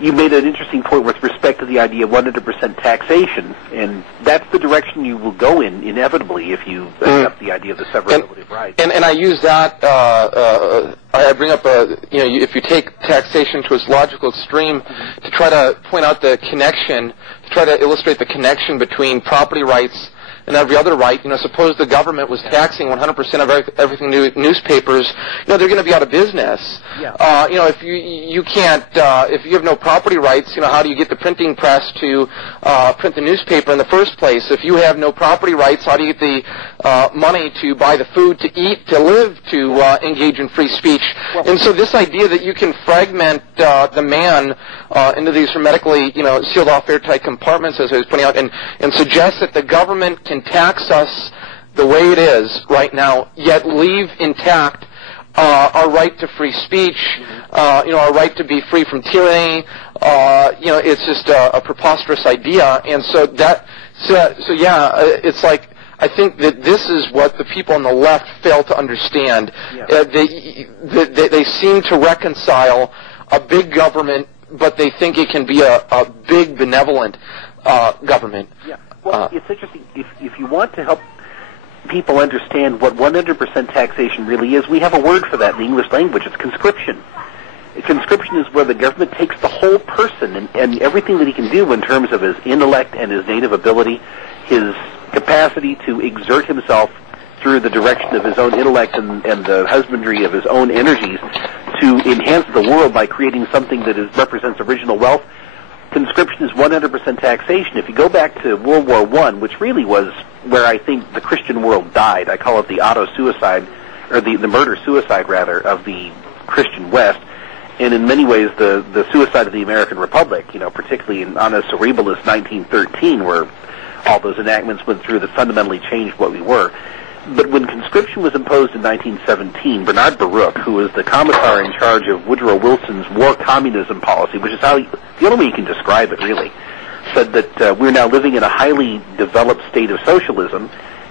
you made an interesting point with respect to the idea of 100% taxation, and that's the direction you will go in inevitably if you accept the idea of the severability of rights. And I use that, I bring up, if you take taxation to its logical extreme to try to point out the connection, to try to illustrate the connection between property rights and every other right. Suppose the government was taxing 100% of everything newspapers, they're going to be out of business. Yeah. If you can't, if you have no property rights, how do you get the printing press to print the newspaper in the first place? If you have no property rights, how do you get the money to buy the food to eat, to live, to engage in free speech? Well, and so this idea that you can fragment the man into these hermetically, sealed off airtight compartments, as I was pointing out, and suggest that the government can tax us the way it is right now, yet leave intact our right to free speech, our right to be free from tyranny. It's just a preposterous idea. And so it's like, I think that this is what the people on the left fail to understand. Yeah. They seem to reconcile a big government, but they think it can be a big benevolent government. Yeah. Well, it's interesting. If you want to help people understand what 100% taxation really is, we have a word for that in the English language. It's conscription. Conscription is where the government takes the whole person and everything that he can do in terms of his intellect and his native ability, his capacity to exert himself through the direction of his own intellect and the husbandry of his own energies to enhance the world by creating something that represents original wealth. Conscription is 100% taxation. If you go back to World War I, which really was where I think the Christian world died, I call it the auto-suicide, or the murder-suicide, rather, of the Christian West, and in many ways the suicide of the American Republic, particularly in Annus Horribilis 1913, where all those enactments went through that fundamentally changed what we were. But when conscription was imposed in 1917, Bernard Baruch, who was the commissar in charge of Woodrow Wilson's war communism policy, which is the only way you can describe it, really, said that we're now living in a highly developed state of socialism,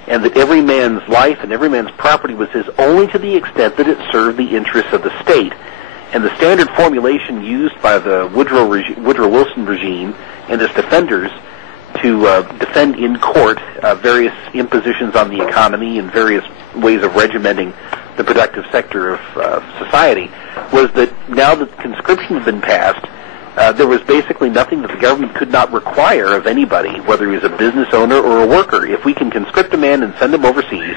and that every man's life and every man's property was his only to the extent that it served the interests of the state. And the standard formulation used by the Woodrow Wilson regime and its defenders to defend in court various impositions on the economy and various ways of regimenting the productive sector of society was that now that conscription had been passed, there was basically nothing that the government could not require of anybody, whether he was a business owner or a worker. If we can conscript a man and send him overseas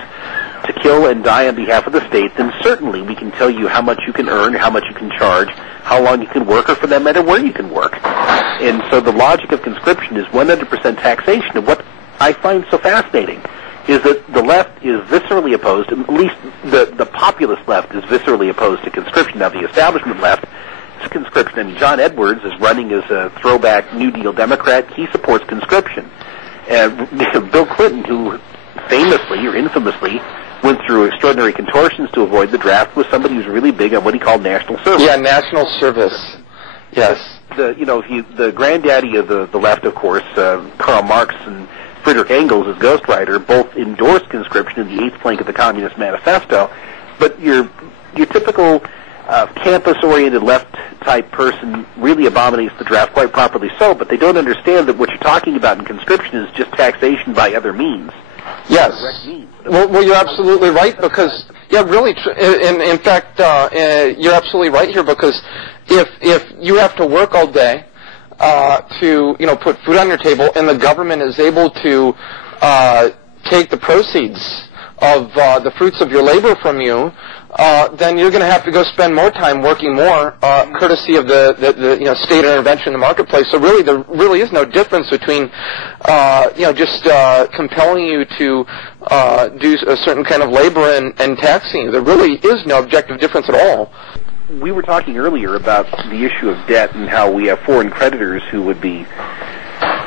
to kill and die on behalf of the state, then certainly we can tell you how much you can earn, how much you can charge, how long you can work, or for that matter, where you can work. And so the logic of conscription is 100% taxation. And what I find so fascinating is that the left is viscerally opposed, at least the populist left is viscerally opposed to conscription. Now, the establishment left is conscription. I mean, John Edwards is running as a throwback New Deal Democrat. He supports conscription. Bill Clinton, who famously or infamously went through extraordinary contortions to avoid the draft, was somebody who's really big on what he called national service. Yeah, national service. Yes. The granddaddy of the left, of course, Karl Marx, and Friedrich Engels, his ghostwriter, both endorsed conscription in the 8th plank of the Communist Manifesto. But your typical campus-oriented left-type person really abominates the draft, quite properly so, but they don't understand that what you're talking about in conscription is just taxation by other means. Yes. Well, you're absolutely right, because, yeah, really, in fact, you're absolutely right here, because if you have to work all day to, put food on your table, and the government is able to take the proceeds of the fruits of your labor from you, then you're going to have to go spend more time working more, courtesy of the state intervention in the marketplace. So really, there really is no difference between just compelling you to do a certain kind of labor and taxing you. There really is no objective difference at all. We were talking earlier about the issue of debt and how we have foreign creditors who would be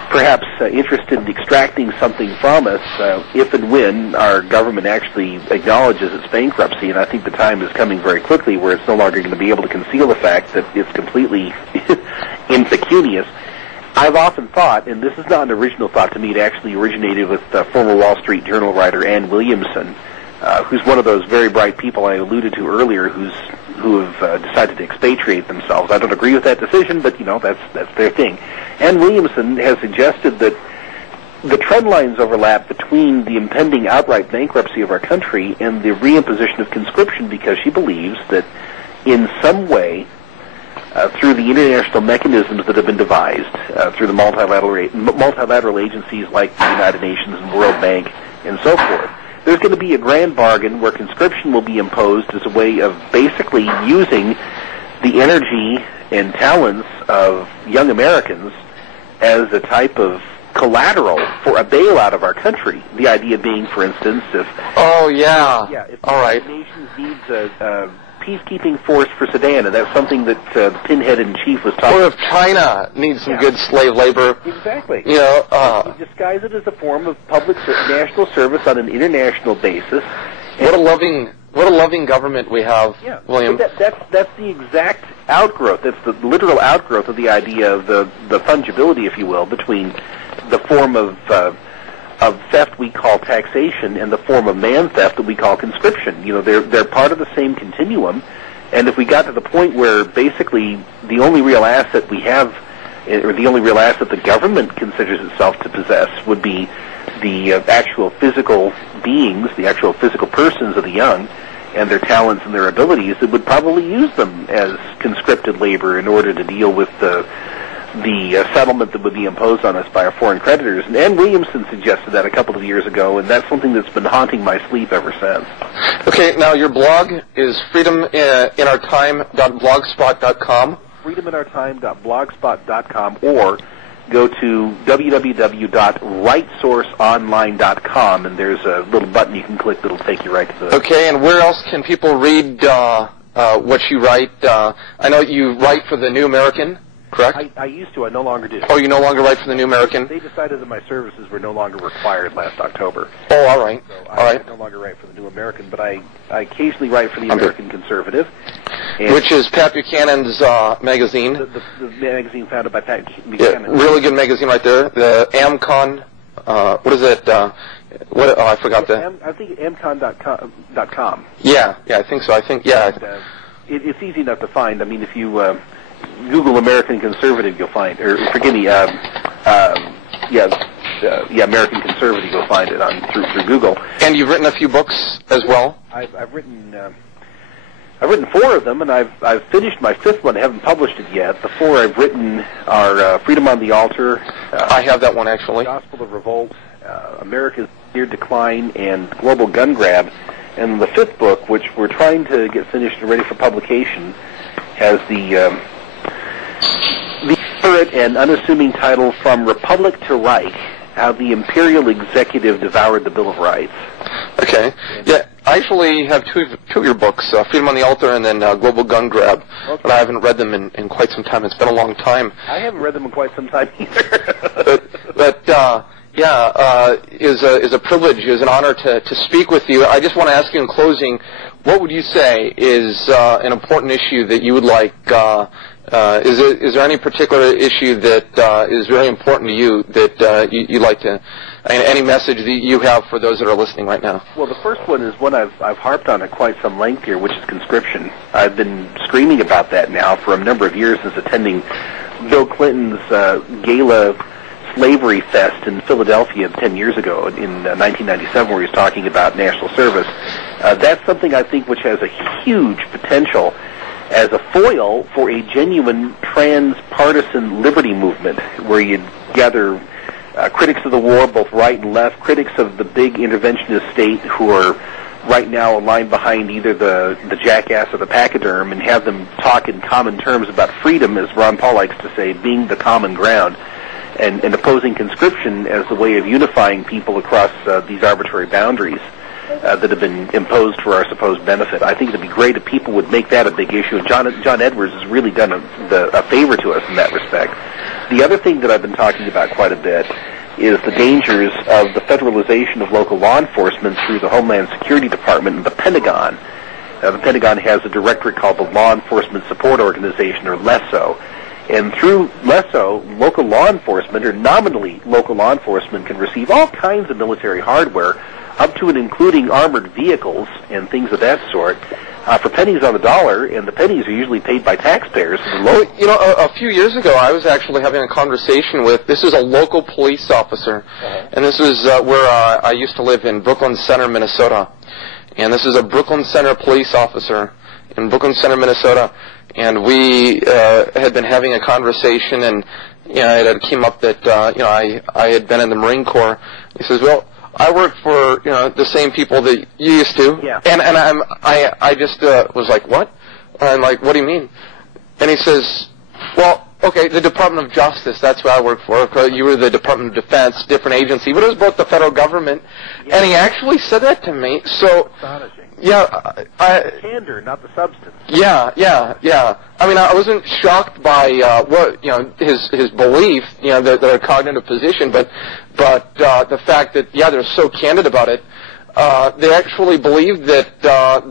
perhaps interested in extracting something from us if and when our government actually acknowledges its bankruptcy. And I think the time is coming very quickly where it's no longer going to be able to conceal the fact that it's completely impecunious. I've often thought, and this is not an original thought to me, it actually originated with former Wall Street Journal writer Ann Williamson, who's one of those very bright people I alluded to earlier who have decided to expatriate themselves. I don't agree with that decision, but, that's their thing. Ann Williamson has suggested that the trend lines overlap between the impending outright bankruptcy of our country and the reimposition of conscription, because she believes that in some way, through the international mechanisms that have been devised, through the multilateral agencies like the United Nations and World Bank and so forth, there's going to be a grand bargain where conscription will be imposed as a way of basically using the energy and talents of young Americans as a type of collateral for a bailout of our country. The idea being, for instance, if if the United Nations needs a peacekeeping force for Sudan, and that's something that the pinhead-in-chief was talking about. Or if China needs some good slave labor. Exactly. You disguise it as a form of public national service on an international basis. What a loving government we have, William. That's the exact outgrowth. That's the literal outgrowth of the idea of the fungibility, if you will, between the form of theft we call taxation and the form of man theft that we call conscription. They're part of the same continuum, and if we got to the point where basically the only real asset we have, or the only real asset the government considers itself to possess, would be the actual physical beings, the actual physical persons of the young, and their talents and their abilities, it would probably use them as conscripted labor in order to deal with the settlement that would be imposed on us by our foreign creditors. And Ann Williamson suggested that a couple of years ago, and that's something that's been haunting my sleep ever since. Okay, now your blog is freedominourtime.blogspot.com. freedominourtime.blogspot.com, or go to www.rightsourceonline.com, and there's a little button you can click that'll take you right to the... Okay, and where else can people read what you write? I know you write for the New American, correct? I used to. I no longer do. Oh, you no longer write for the New American? They decided that my services were no longer required last October. Oh, all right. So I no longer write for the New American, but I occasionally write for the American Conservative. Which is Pat Buchanan's magazine. The magazine founded by Pat Buchanan. Yeah, really good magazine right there. The AmCon, what is it? I forgot that. I think amcon.com. Yeah, I think so. It's easy enough to find. I mean, if you Google American Conservative, you'll find, or forgive me, American Conservative, you'll find it through Google. And you've written a few books as well? I've written 4 of them, and I've finished my 5th one. I haven't published it yet. The 4 I've written are Freedom on the Altar. I have that one, actually. Gospel of Revolt, America's Near Decline, and Global Gun Grab. And the 5th book, which we're trying to get finished and ready for publication, has the current and unassuming title, From Republic to Reich, How the Imperial Executive Devoured the Bill of Rights. Okay. Yeah, I actually have two of your books, Freedom on the Altar and then Global Gun Grab, but I haven't read them in quite some time. It's been a long time. I haven't read them in quite some time either. but is a privilege, is an honor to speak with you. I just want to ask you in closing, what would you say is an important issue that you would like? Is there any particular issue that is very important to you that you'd like to any message that you have for those that are listening right now? Well, the first one is one I've harped on at quite some length here, which is conscription. I've been screaming about that now for a number of years since attending Bill Clinton's gala slavery fest in Philadelphia 10 years ago in 1997, where he was talking about national service. That's something I think which has a huge potential as a foil for a genuine transpartisan liberty movement, where you gather critics of the war, both right and left, critics of the big interventionist state who are right now aligned behind either the jackass or the pachyderm, and have them talk in common terms about freedom, as Ron Paul likes to say, being the common ground, and opposing conscription as the way of unifying people across these arbitrary boundaries that have been imposed for our supposed benefit. I think it would be great if people would make that a big issue, and John Edwards has really done a favor to us in that respect. The other thing that I've been talking about quite a bit is the dangers of the federalization of local law enforcement through the Homeland Security Department and the Pentagon. The Pentagon has a directorate called the Law Enforcement Support Organization, or LESO. And through LESO, local law enforcement, or nominally local law enforcement, can receive all kinds of military hardware, up to and including armored vehicles and things of that sort, for pennies on the dollar, and the pennies are usually paid by taxpayers. Well, you know, a few years ago, I was actually having a conversation with, this is a local police officer, and this is where I used to live in Brooklyn Center, Minnesota. And this is a Brooklyn Center police officer in Brooklyn Center, Minnesota. And we had been having a conversation, and you know, it had came up that you know, I had been in the Marine Corps. He says, "Well, I work for, you know, the same people that you used to." Yeah. And I just was like, "What?" I'm like, "What do you mean?" And he says, "Well, okay, the Department of Justice, that's what I work for. You were the Department of Defense, different agency, but it was both the federal government." Yeah. And he actually said that to me. So, astonishing. Yeah, candor, not the substance. Yeah. I mean, I wasn't shocked by what, you know, his belief, you know, their cognitive position, but the fact that, yeah, they're so candid about it. They actually believe that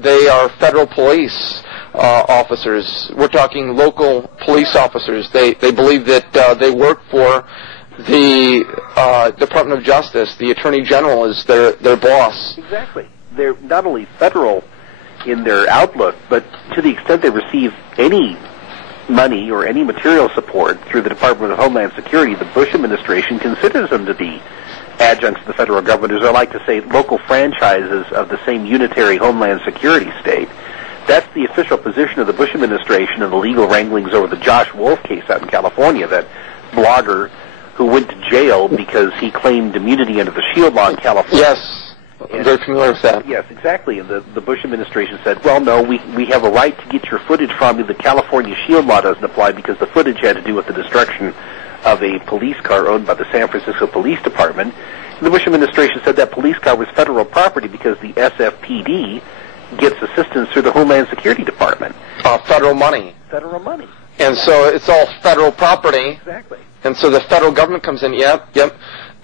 they are federal police officers. We're talking local police officers. They believe that they work for the Department of Justice. The Attorney General is their boss. Exactly. They're not only federal in their outlook, but to the extent they receive any money or any material support through the Department of Homeland Security, the Bush administration considers them to be adjuncts of the federal government, as I like to say, local franchises of the same unitary Homeland Security state. That's the official position of the Bush administration in the legal wranglings over the Josh Wolf case out in California, that blogger who went to jail because he claimed immunity under the SHIELD law in California. Yes. I'm very familiar with that. Yes, exactly. And the Bush administration said, well, no, we have a right to get your footage from you. The California SHIELD law doesn't apply because the footage had to do with the destruction of a police car owned by the San Francisco Police Department. And the Bush administration said that police car was federal property because the SFPD gets assistance through the Homeland Security Department. Federal money. Federal money. And so it's all federal property. Exactly. And so the federal government comes in. Yep.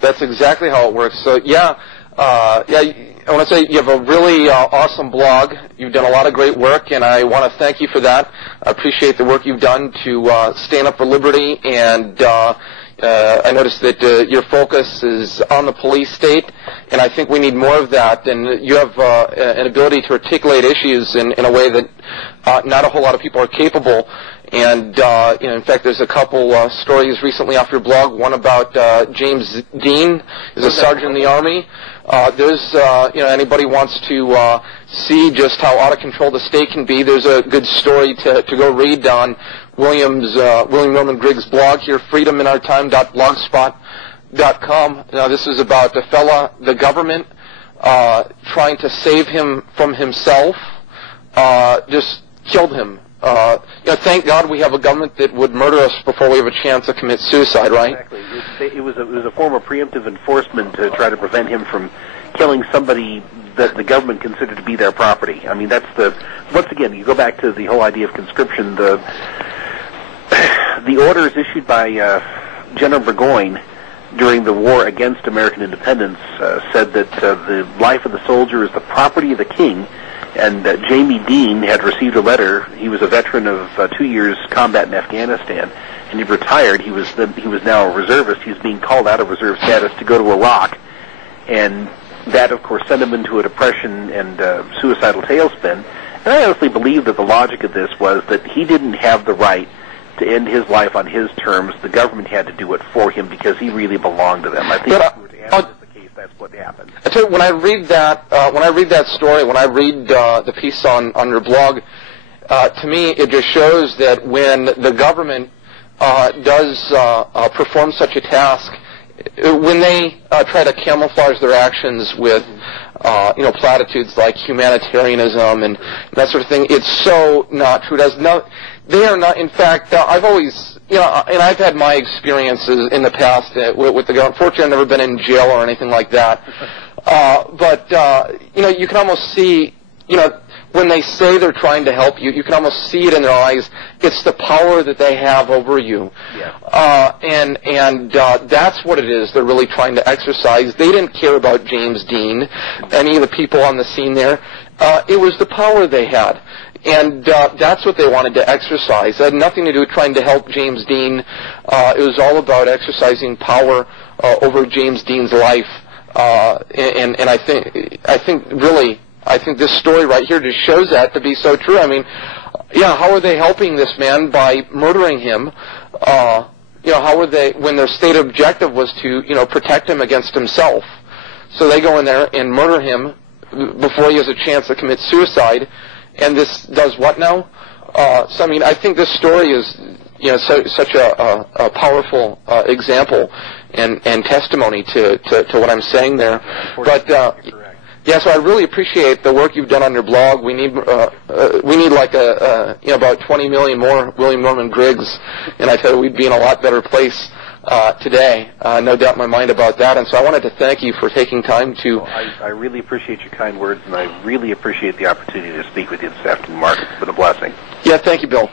That's exactly how it works. So, yeah, I want to say you have a really awesome blog. You've done a lot of great work, and I want to thank you for that. I appreciate the work you've done to stand up for liberty, and I noticed that your focus is on the police state, and I think we need more of that. And you have an ability to articulate issues in a way that not a whole lot of people are capable. And you know, in fact, there's a couple stories recently off your blog. One about James Dean, is a sergeant in the Army. There's you know, anybody wants to see just how out of control the state can be, there's a good story to go read on William Norman Grigg's blog here, freedominourtime.blogspot.com. Now, this is about a fella, the government, trying to save him from himself, just killed him. You know, thank God we have a government that would murder us before we have a chance to commit suicide, right? Exactly. It was a form of preemptive enforcement to try to prevent him from killing somebody that the government considered to be their property. I mean, that's once again, you go back to the whole idea of conscription. The orders issued by General Burgoyne during the war against American independence said that the life of the soldier is the property of the king. And Jamie Dean had received a letter. He was a veteran of 2 years combat in Afghanistan, and he retired. He was now a reservist. He was being called out of reserve status to go to Iraq And that, of course, sent him into a depression and suicidal tailspin. And I honestly believe that the logic of this was that he didn't have the right to end his life on his terms. The government had to do it for him because he really belonged to them. I think if we were to analyze the case, that's what happened. I tell you, when I read that story, when I read the piece on your blog, to me it just shows that when the government does perform such a task, when they try to camouflage their actions with platitudes like humanitarianism and that sort of thing, it's so not true. They are not. In fact, I've always, and I've had my experiences in the past with the government. Fortunately, I've never been in jail or anything like that. But you can almost see, when they say they're trying to help you, you can almost see it in their eyes. It's the power that they have over you. Yeah. And that's what it is they're really trying to exercise. They didn't care about James Dean, any of the people on the scene there. It was the power they had. And that's what they wanted to exercise. It had nothing to do with trying to help James Dean. It was all about exercising power over James Dean's life. And I think this story right here just shows that to be so true. I mean, how are they helping this man by murdering him? How are they, when their stated objective was to, protect him against himself? So they go in there and murder him before he has a chance to commit suicide. And this does what now? So I mean, I think this story is, such a powerful example and testimony to what I'm saying there. But so I really appreciate the work you've done on your blog. We need like about 20 million more William Norman Griggs, and I tell you, we'd be in a lot better place today. No doubt in my mind about that. And so I wanted to thank you for taking time to. I really appreciate your kind words, and I really appreciate the opportunity to speak with you this afternoon, Mark. It's been a blessing. Yeah, thank you, Bill.